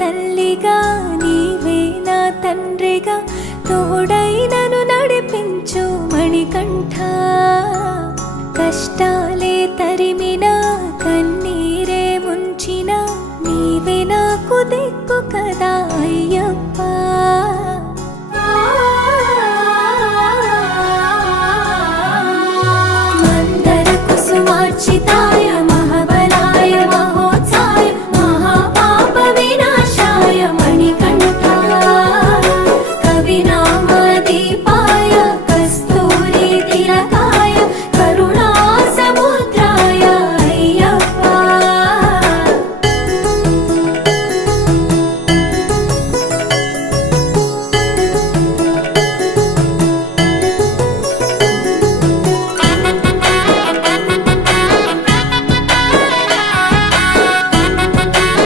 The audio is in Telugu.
తల్లిగా నీవే నా తండ్రిగా తోడై నన్ను నడిపించు మణికంఠ. కష్టాలే తరిమినా కన్నీరే ముంచినా నీవే నాకు దిక్కు కదా అయ్యప్ప. మందర కుసుమార్చిత